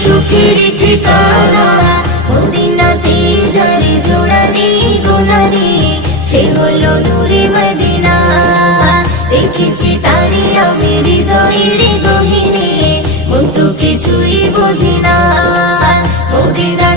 সুখের ঠিকানা, মদিনাতে যারে জোড়ানি গোনারি, সে হলো নূরে মদিনা। দেখেছি তারে আমি হৃদয়ের গহীনে, মন তো কিছুই বুঝি না। মদিনা